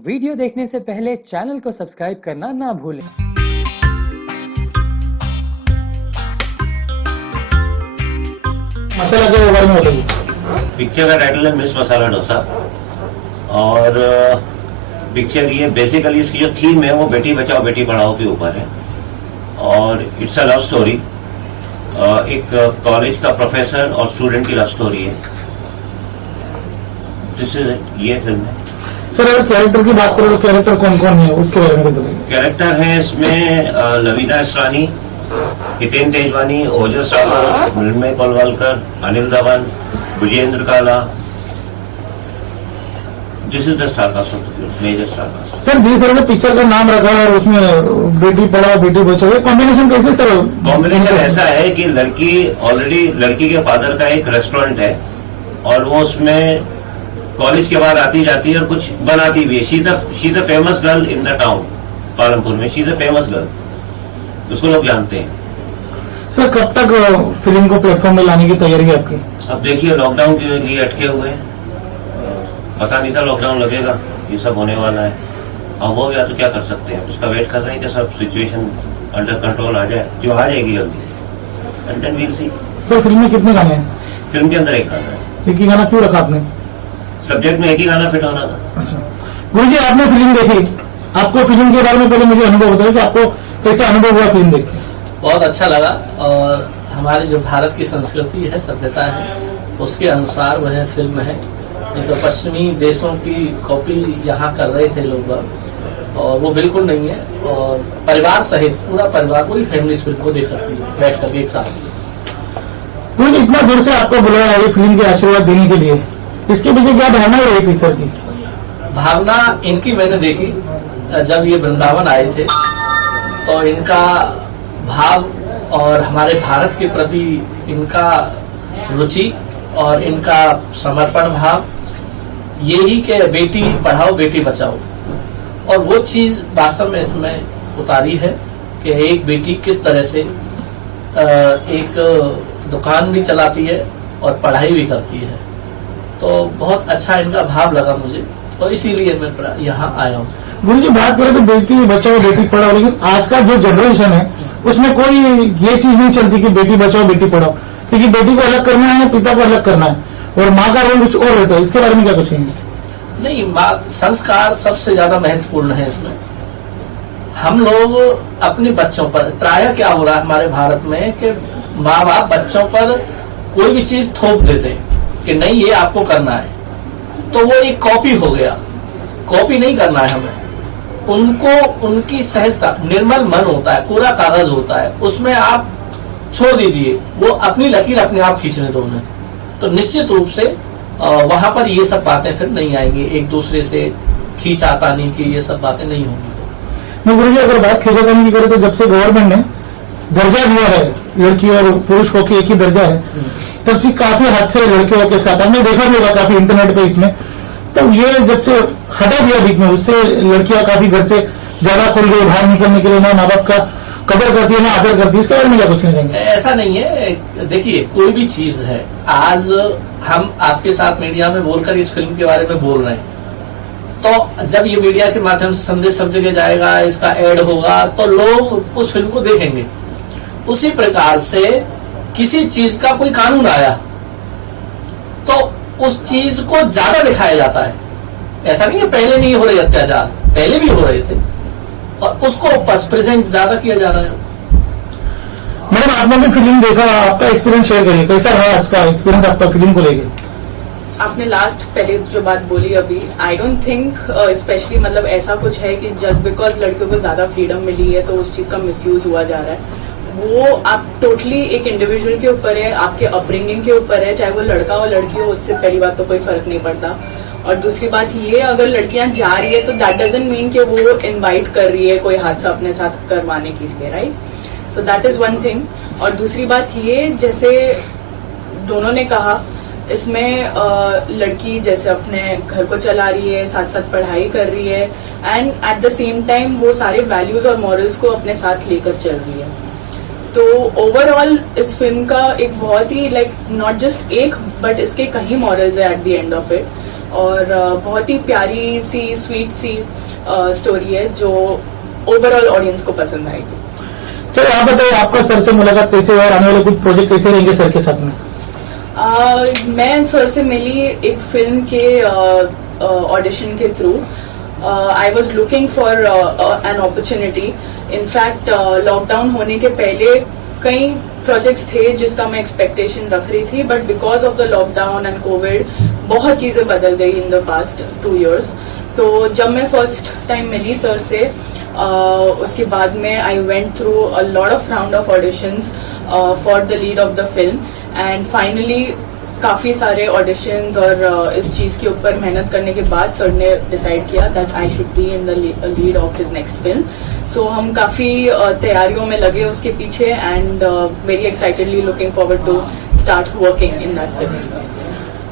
Video देखने से पहले चैनल को सब्सक्राइब करना ना भूलें। मसाला के बारे में बताइए। पिक्चर का टाइटल है मिस मसाला डोसा और पिक्चर ये बेसिकली इसकी जो थीम है वो बेटी बचाओ बेटी पढ़ाओ के ऊपर है और इट्स अ लव स्टोरी। एक कॉलेज का प्रोफेसर और स्टूडेंट की लव स्टोरी है। ये फिल्म है। सर अगर कैरेक्टर की बात करें तो कैरेक्टर कौन कौन है उसके बारे में बताइए। कैरेक्टर है इसमें लवीना इसरानी, हितेन तेजवानी, ओजस रावत, मृण्मय Kolwalkar, Anil Dhawan, Vijendra Kala. This is the star cast of the film, major star cast. Sir ji sir ने पिक्चर का नाम रखा है और उसमें बेटी पढ़ाओ बेटी बचाओ, ये कॉम्बिनेशन कैसे सर? कॉम्बिनेशन ऐसा है कि लड़की ऑलरेडी लड़की के फादर का एक रेस्टोरेंट है और वो उसमें कॉलेज के बाद आती जाती है और कुछ बनाती भी है। She the famous girl in the town Palampur में। शी द फेमस गर्ल, उसको लोग जानते हैं। सर कब तक फिल्म को प्लेटफॉर्म में लाने की तैयारी है आपकी? अब देखिए लॉकडाउन के लिए अटके हुए हैं। पता नहीं था लॉकडाउन लगेगा, ये सब होने वाला है। अब हो गया तो क्या कर सकते हैं, उसका वेट कर रहे हैं कि सब सिचुएशन अंडर कंट्रोल आ जाए, जो आ जाएगी जल्दी। And then we'll see. Sir film में कितने गाने हैं? फिल्म के अंदर एक गाना है। एक ही गाना क्यों रखा आपने? सब्जेक्ट में एक ही गाना फिट हो रहा था। अच्छा गुरु जी, आपने फिल्म देखी, आपको फिल्म के बारे में पहले मुझे अनुभव बताइए कि आपको कैसा अनुभव हुआ फिल्म देख के? बहुत अच्छा लगा और हमारी जो भारत की संस्कृति है, सभ्यता है, उसके अनुसार वह फिल्म है। नहीं तो पश्चिमी देशों की कॉपी यहाँ कर रहे थे लोग और वो बिल्कुल नहीं है। और परिवार सहित पूरा परिवार, पूरी फैमिली इस फिल्म को देख सकती है बैठ कर एक साथ। गुरु जी, इतना दूर से आपको बुलाया ये फिल्म के आशीर्वाद देने के लिए, इसके पीछे क्या भावना रही थी सर की? भावना इनकी मैंने देखी जब ये वृंदावन आए थे, तो इनका भाव और हमारे भारत के प्रति इनका रुचि और इनका समर्पण भाव, यही के बेटी पढ़ाओ बेटी बचाओ। और वो चीज वास्तव में इसमें उतारी है कि एक बेटी किस तरह से एक दुकान भी चलाती है और पढ़ाई भी करती है। तो बहुत अच्छा इनका भाव लगा मुझे और इसीलिए मैं यहाँ आया हूँ। गुरु जी बात करें तो बेटी बचाओ बेटी पढ़ाओ, लेकिन आज का जो जनरेशन है उसमें कोई ये चीज नहीं चलती कि बेटी बचाओ बेटी पढ़ाओ, क्योंकि बेटी को अलग करना है, पिता को अलग करना है और माँ का रोल कुछ और रहता है। इसके बारे में क्या सोचेंगे? नहीं, संस्कार सबसे ज्यादा महत्वपूर्ण है इसमें। हम लोग अपने बच्चों पर, प्रायः क्या हो रहा है हमारे भारत में कि माँ बाप बच्चों पर कोई भी चीज थोप देते हैं कि नहीं ये आपको करना है, तो वो एक कॉपी हो गया। कॉपी नहीं करना है हमें, उनको उनकी सहजता, निर्मल मन होता है, पूरा कागज होता है, उसमें आप छोड़ दीजिए, वो अपनी लकीर अपने आप खींचने दो उन्हें। तो निश्चित रूप से वहां पर ये सब बातें फिर नहीं आएंगी, एक दूसरे से खींचातानी की ये सब बातें नहीं होंगी। गुरु जी अगर बात खींचातानी की करें तो जब से गवर्नमेंट ने दर्जा दिया है, लड़की और पुरुष को एक ही दर्जा है, तब से काफी हादसे लड़कियों के साथ हमने देखा भी होगा काफी इंटरनेट पे इसमें। तो ये जब से हटा दिया बीच में, उससे लड़कियां काफी घर से ज्यादा खुल गई, बाहर निकलने के लिए ना माँ बाप का कदर करती है ना आदर करती है। इसके बारे में क्या कुछ नहीं कहेंगे? ऐसा नहीं है। देखिए कोई भी चीज है, आज हम आपके साथ मीडिया में बोलकर इस फिल्म के बारे में बोल रहे हैं, तो जब ये मीडिया के माध्यम से संदेश सब जगह जाएगा, इसका ऐड होगा, तो लोग उस फिल्म को देखेंगे। उसी प्रकार से किसी चीज का कोई कानून आया तो उस चीज को ज्यादा दिखाया जाता है। ऐसा नहीं है पहले नहीं हो रहे अत्याचार, पहले भी हो रहे थे और उसको प्रेजेंट ज्यादा किया जा रहा है। मैडम आपने भी फिल्म देखा, आपका एक्सपीरियंस शेयर करिए, कैसा रहा आज का एक्सपीरियंस आपका फिल्म को लेकर? आपने लास्ट पहले जो बात बोली अभी, आई डोंट थिंक स्पेशली मतलब ऐसा कुछ है कि जस्ट बिकॉज लड़कियों को ज्यादा फ्रीडम मिली है तो उस चीज का मिसयूज हुआ जा रहा है। वो आप टोटली एक इंडिविजुअल के ऊपर है, आपके अपब्रिंगिंग के ऊपर है, चाहे वो लड़का हो लड़की हो, उससे पहली बात तो कोई फर्क नहीं पड़ता। और दूसरी बात ये, अगर लड़कियां जा रही है तो दैट डजंट मीन कि वो इनवाइट कर रही है कोई हादसा अपने साथ करवाने के लिए, right? So that is one thing. और दूसरी बात ये, जैसे दोनों ने कहा, इसमें लड़की जैसे अपने घर को चला रही है, साथ साथ पढ़ाई कर रही है and at the same time वो सारे वैल्यूज और मॉरल्स को अपने साथ लेकर चल रही है। तो ओवरऑल इस फिल्म का एक बहुत ही नॉट जस्ट एक बट इसके कई मॉरल्स है at the end of it. और बहुत ही प्यारी सी स्वीट सी स्टोरी है जो ओवरऑल ऑडियंस को पसंद आएगी। चलो आप बताइए, आपका सर से मुलाकात कैसे हुआ और आने वाले कुछ प्रोजेक्ट कैसे रहेंगे सर के साथ में? मैं सर से मिली एक फिल्म के ऑडिशन के through. I was looking for an opportunity. In fact lockdown होने के पहले कई प्रोजेक्ट्स थे जिसका मैं एक्सपेक्टेशन रख रही थी, but because of the lockdown and Covid बहुत चीज़ें बदल गई इन द पास्ट 2 years। तो जब मैं फर्स्ट टाइम मिली सर से उसके बाद में I went through a lot of round of auditions for the lead of the film and finally काफ़ी सारे ऑडिशंस और इस चीज़ के ऊपर मेहनत करने के बाद सर ने डिसाइड किया that I should be in the lead of his next film. सो हम काफ़ी तैयारियों में लगे उसके पीछे and very excitedly looking forward to start working in that film.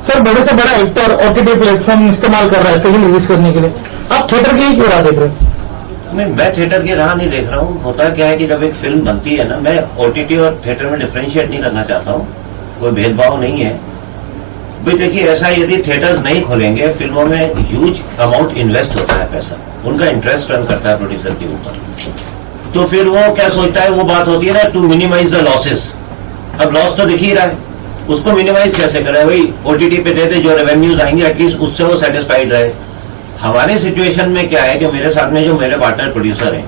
Sir बड़े से बड़ा एक्टर ओटीटी प्लेटफॉर्म इस्तेमाल कर रहा है फिल्म रिलीज करने के लिए, आप थिएटर की क्यों राह देख रहे हैं? नहीं, मैं थिएटर की राह नहीं देख रहा हूँ। होता क्या है कि जब एक फिल्म बनती है ना, मैं ओटीटी और थिएटर में डिफरेंशिएट नहीं करना चाहता हूँ, कोई भेदभाव नहीं है भाई। देखिए ऐसा है, यदि थिएटर्स नहीं खोलेंगे, फिल्मों में ह्यूज अमाउंट इन्वेस्ट होता है पैसा, उनका इंटरेस्ट रन करता है प्रोड्यूसर के ऊपर, तो फिर वो क्या सोचता है, वो बात होती है ना टू मिनिमाइज द लॉसेस। अब लॉस तो दिख ही रहा है, उसको मिनिमाइज कैसे करें भाई? ओटीटी पे देते जो रेवेन्यूज आएंगे एटलीस्ट उससे वो सेटिस्फाइड रहे। हमारे सिचुएशन में क्या है कि मेरे साथ में जो मेरे पार्टनर प्रोड्यूसर हैं,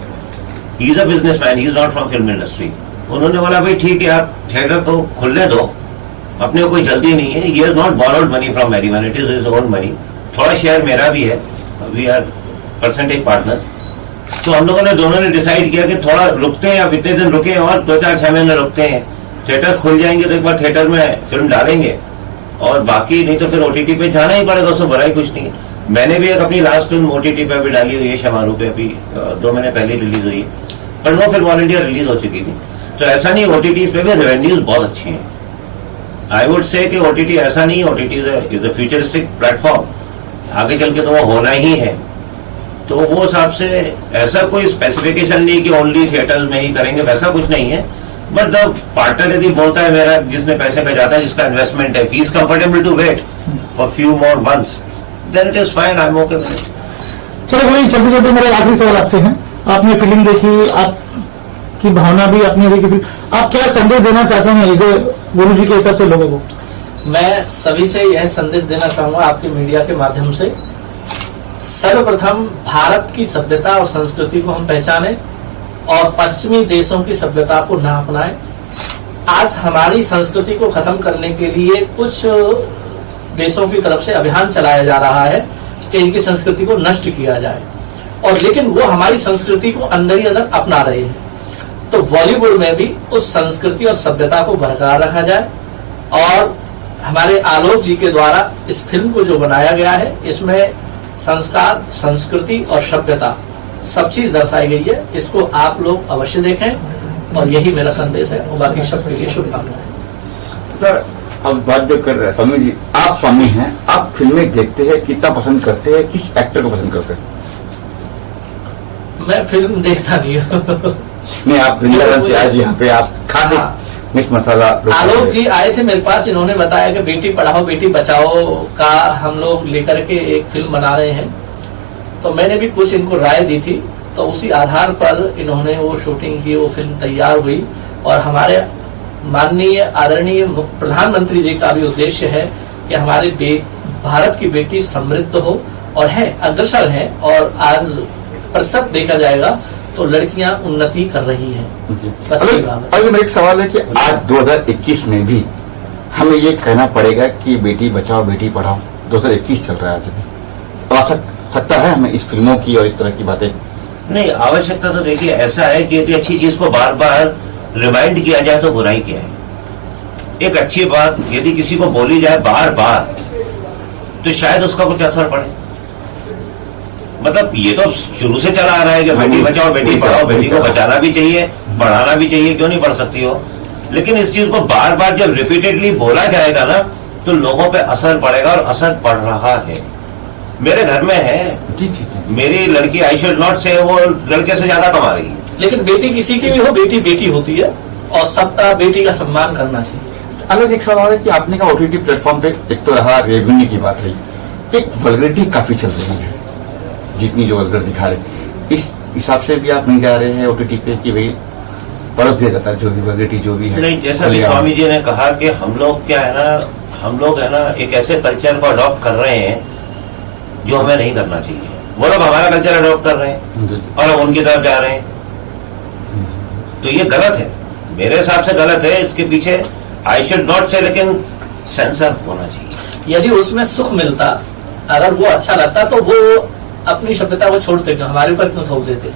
he is a businessman, he is not from film industry. उन्होंने बोला भाई ठीक है, आप थिएटर को खुलने दो, अपने को कोई जल्दी नहीं है। ये is not borrowed money from everyone, it is his own money. थोड़ा शेयर मेरा भी है, वी आर परसेंटेज पार्टनर। तो हम लोगों ने दोनों ने डिसाइड किया कि थोड़ा रुकते हैं, अब इतने दिन रुके और 2-4-6 महीने रुकते हैं। थिएटर्स खुल जाएंगे तो एक बार थिएटर में फिल्म डालेंगे और बाकी नहीं तो फिर ओटीटी पे जाना ही पड़ेगा, उसमें बड़ा ही कुछ नहीं है। मैंने भी एक अपनी लास्ट फिल्म ओटीटी पे भी डाली हुई है, शमारू पे, अभी 2 महीने पहले रिलीज हुई है, पर वो फिल्म ऑल इंडिया रिलीज हो चुकी थी। तो ऐसा नहीं, ओटीटी पे भी रेवेन्यूज बहुत अच्छी हैं। आई वुड से कि ओटीटी ऐसा नहीं, OTT is a futuristic platform, आगे चल के तो वो होना ही है। तो वो हिसाब से ऐसा कोई स्पेसिफिकेशन नहीं कि ओनली थिएटर्स में ही करेंगे, वैसा कुछ नहीं है। बट द पार्टनर यदि बोलता है मेरा, जिसने पैसे का जाता है, जिसका इन्वेस्टमेंट है, he is comfortable to wait for few more months, then it is fine, I am okay. चलो भाई, चलते चलते मेरा आखिरी सवाल आपसे है, आपने फिल्म देखी, आपकी भावना भी आपने देखी फिल्म, आप क्या संदेश देना चाहते हैं इसे गुरु जी के हिसाब से लोगों को? मैं सभी से यह संदेश देना चाहूंगा आपके मीडिया के माध्यम से, सर्वप्रथम भारत की सभ्यता और संस्कृति को हम पहचानें और पश्चिमी देशों की सभ्यता को ना अपनाएं। आज हमारी संस्कृति को खत्म करने के लिए कुछ देशों की तरफ से अभियान चलाया जा रहा है कि इनकी संस्कृति को नष्ट किया जाए, और लेकिन वो हमारी संस्कृति को अंदर ही अंदर अपना रहे हैं। तो बॉलीवुड में भी उस संस्कृति और सभ्यता को बरकरार रखा जाए, और हमारे आलोक जी के द्वारा इस फिल्म को जो बनाया गया है, इसमें संस्कार, संस्कृति और सभ्यता सब चीज दर्शाई गई है। इसको आप लोग अवश्य देखें, और यही मेरा संदेश है, और बाकी सबके लिए शुभकामनाएं। सर, अब बात जो कर रहे हैं स्वामी जी, आप स्वामी हैं, आप फिल्में देखते हैं, कितना पसंद करते हैं, किस एक्टर को पसंद करते हैं? मैं फिल्म देखता नहीं हूँ। नहीं, आप वृंदावन से आज यहाँ पे आप खास मिर्च मसाला आलोक जी आए थे मेरे पास, इन्होंने बताया कि बेटी पढ़ाओ बेटी बचाओ का हम लोग लेकर के एक फिल्म बना रहे हैं, तो मैंने भी कुछ इनको राय दी थी, तो उसी आधार पर इन्होंने वो शूटिंग की, वो फिल्म तैयार हुई। और हमारे माननीय आदरणीय प्रधानमंत्री जी का भी उद्देश्य है कि हमारे भारत की बेटी समृद्ध हो, और है, अग्रसर है, और आज प्रतिशत देखा जाएगा तो लड़कियां उन्नति कर रही हैं। बस यही बात है। अभी मेरा एक सवाल है कि आज 2021 में भी हमें ये कहना पड़ेगा कि बेटी बचाओ बेटी पढ़ाओ, 2021 चल रहा है आज भी, आवश्यकता है हमें इस फिल्मों की और इस तरह की बातें? नहीं, आवश्यकता तो देखिए ऐसा है कि यदि अच्छी चीज को बार बार रिमाइंड किया जाए तो बुराई क्या है। एक अच्छी बात यदि किसी को बोली जाए बार बार तो शायद उसका कुछ असर पड़े। मतलब ये तो शुरू से चला आ रहा है कि बेटी बचाओ बेटी पढ़ाओ, बेटी को बचाना भी चाहिए, पढ़ाना भी चाहिए, क्यों नहीं पढ़ सकती हो। लेकिन इस चीज को बार बार जब रिपीटेडली बोला जाएगा ना, तो लोगों पे असर पड़ेगा, और असर पड़ रहा है। मेरे घर में है, जी जी जी, मेरी लड़की, आई शुड नॉट से, वो लड़के से ज्यादा कमा रही है। लेकिन बेटी किसी की भी हो, बेटी बेटी होती है, और सबका बेटी का सम्मान करना चाहिए। अलग एक सवाल है कि आपने कहा ओटीटी प्लेटफॉर्म पे एक तो रहा रेवेन्यू की बात रही, एक वल्गरिटी काफी चल रही है, जितनी जो वल्गर दिखा रहे, इस हिसाब से भी आप नहीं जा रहे हैं OTT पे कि भाई परस दिया जाता है जो भी वल्गरिटी जो भी है? नहीं, जैसा कि स्वामी जी ने कहा कि हम लोग क्या है ना, हम लोग है ना एक ऐसे कल्चर को अडॉप्ट कर रहे हैं जो हमें नहीं करना चाहिए। वो लोग हमारा कल्चर अडॉप्ट कर रहे हैं और हम उनकी तरफ जा रहे हैं, तो ये गलत है, मेरे हिसाब से गलत है। इसके पीछे आई शुड नॉट से, लेकिन सेंसर होना चाहिए। यदि उसमें सुख मिलता, अगर वो अच्छा लगता, तो वो अपनी सभ्यता को छोड़ते क्यों, हमारे ऊपर क्यों थोप देते,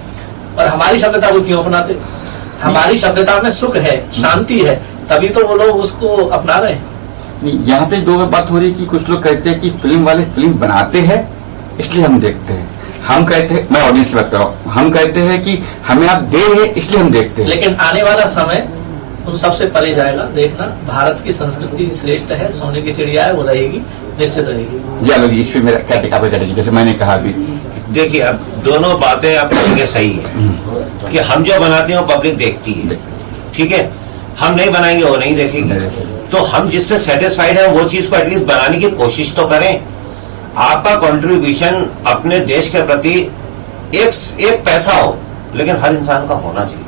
और हमारी सभ्यता को क्यों अपनाते? हमारी सभ्यता में सुख है, शांति है, तभी तो वो लोग उसको अपना रहे हैं। यहाँ पे दो बात हो रही है कि कुछ लोग कहते हैं कि फिल्म वाले फिल्म बनाते हैं इसलिए हम देखते हैं, हम कहते हैं, मैं ऑडियंस की बात कर रहा हूँ, हम कहते हैं कि हमें आप दे रहे इसलिए हम देखते हैं। लेकिन आने वाला समय उन सबसे परे जाएगा। देखना, भारत की संस्कृति श्रेष्ठ है, सोने की चिड़िया है, वो रहेगी, निश्चित रहेगी। जी आलोक जी, इस पे मेरा क्या टिका चढ़ेगी? जैसे मैंने कहा अभी, देखिए अब दोनों बातें आप कहेंगे सही है कि हम जो बनाते हैं वो पब्लिक देखती है, ठीक है, हम नहीं बनाएंगे वो नहीं देखेंगे, तो हम जिससे सेटिस्फाइड है वो चीज को एटलीस्ट बनाने की कोशिश तो करें। आपका कंट्रीब्यूशन अपने देश के प्रति एक पैसा हो, लेकिन हर इंसान का होना चाहिए।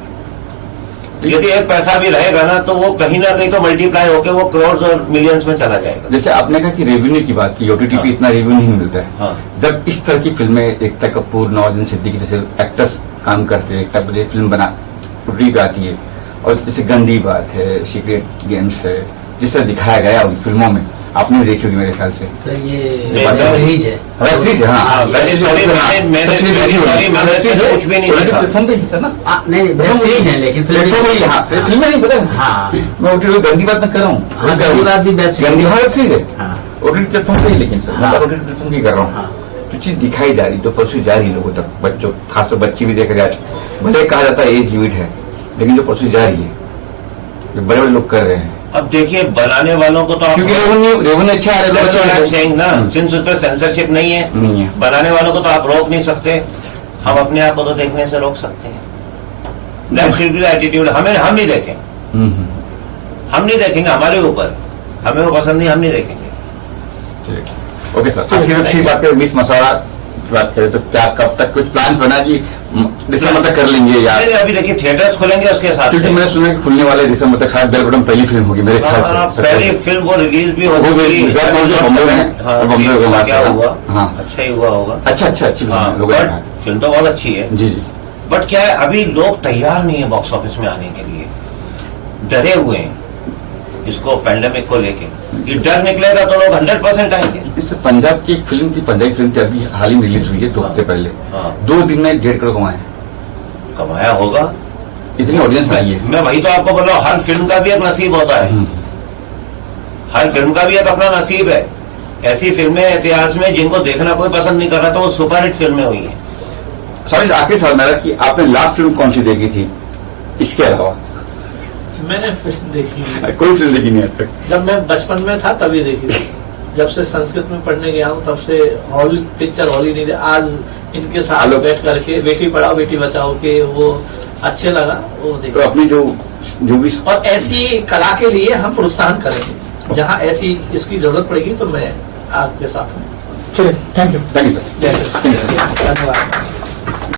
यदि एक पैसा भी रहेगा ना तो वो कहीं ना कहीं तो मल्टीप्लाई होकर वो करोड़ और मिलियंस में चला जाएगा। जैसे आपने कहा कि रेवेन्यू की बात की, OTT पे इतना रेवेन्यू नहीं मिलता है। हाँ। जब इस तरह की फिल्में एकता कपूर, नवाजुद्दीन सिद्दीकी जैसे एक्टर्स काम करते हैं, एकता पे फिल्म बना OTT पे आती है, और जैसे गंदी बात है, सीक्रेट गेम्स है, जिस तरह दिखाया गया उन फिल्मों में, आपने भी देखी होगी मेरे ख्याल से। सर ये वेब सीरीज है, वेब सीरीज है, हाँ, कुछ भी नहीं देखा। प्लेटफॉर्म पे ही था ना? नहीं वेब सीरीज है, लेकिन फिल्म प्लेटफॉर्म ही, हाँ, फिल्में नहीं पता। हाँ मैं OTT गंदी बात मैं कर रहा हूँ, हाँ, गंदी बात भी वेब सीरीज गंदी है। वेब सीरीज है, हाँ OTT प्लेटफॉर्म पे ही, लेकिन सर हाँ। मैं OTT प्लेटफॉर्म की कर रहा हूँ। हाँ। जो चीज दिखाई जा रही, तो परसों जा रही लोगों तक, बच्चों, खासतौर बच्ची भी देख रहे हैं आज, भले कहा जाता है एज लिमिट है, लेकिन जो परसों जा रही है, जो बड़े बड़े लोग कर रहे हैं, अब देखिए बनाने वालों को तो आप क्योंकि रेवेन्यू अच्छा आ रहा है, ना, सिंस उस पर सेंसरशिप नहीं है, बनाने वालों को तो आप रोक नहीं सकते, हम अपने आप को तो देखने से रोक सकते हैं। That should be the attitude. हम नहीं देखें, हम नहीं देखेंगे, हमारे ऊपर, हमें वो पसंद नहीं, हम नहीं देखेंगे। ओके सर, आखिर बात करें मिस मसाला की बात करें तो क्या कब तक कुछ प्लान बना कि दिसंबर तक कर लेंगे या? नहीं, अभी देखिए थिएटर्स खुलेंगे उसके साथ, क्योंकि मैंने सुना कि खुलने वाले दिसंबर तक शायद बेल बटन पहली फिल्म होगी मेरे ख्याल से। पहली फिल्म वो रिलीज भी वो भी गुजरात में होगी, बॉम्बे में, हाँ, बॉम्बे में क्या हुआ, हाँ, अच्छा ही हुआ होगा। अच्छा अच्छी हाँ, लोगों ने बट फिल्म तो बहुत अच्छी है जी जी। बट क्या है, अभी लोग तैयार नहीं है बॉक्स ऑफिस में आने के लिए, डरे हुए हैं इसको, पैंडेमिक को लेके। ये डर निकलेगा तो लोग 100% आएंगे। इस पंजाब की एक फिल्म थी, पंजाबी फिल्म थी, अभी हाल ही में रिलीज हुई है 2 हफ्ते पहले, 2 दिन में 1.5 करोड़ कमाया होगा, इतनी ऑडियंस आई है। मैं वही तो आपको बोल रहा हूँ, हर फिल्म का भी एक नसीब होता है, हर फिल्म का भी एक अपना नसीब है। ऐसी फिल्में इतिहास में जिनको देखना कोई पसंद नहीं कर रहा, तो वो सुपरहिट फिल्में हुई हैं। समझ आखिरी सवाल मेरा कि आपने लास्ट फिल्म कौन सी देखी थी इसके अलावा? मैंने फिल्म देखी है। कोई फिल्म देखी नहीं आज तक? जब मैं बचपन में था तभी देखी थी, जब से संस्कृत में पढ़ने गया हूँ तब से हॉल पिक्चर हॉल ही नहीं देखा। आज इनके साथ बैठ करके बेटी पढ़ाओ बेटी बचाओ के वो अच्छे लगा, वो तो देखा। अपनी जो भी, और ऐसी कला के लिए हम प्रोत्साहन करेंगे, जहाँ ऐसी इसकी जरूरत पड़ेगी तो मैं आपके साथ हूँ। चलिए, thank you. Thank you sir. जय श्री कृष्ण। धन्यवाद।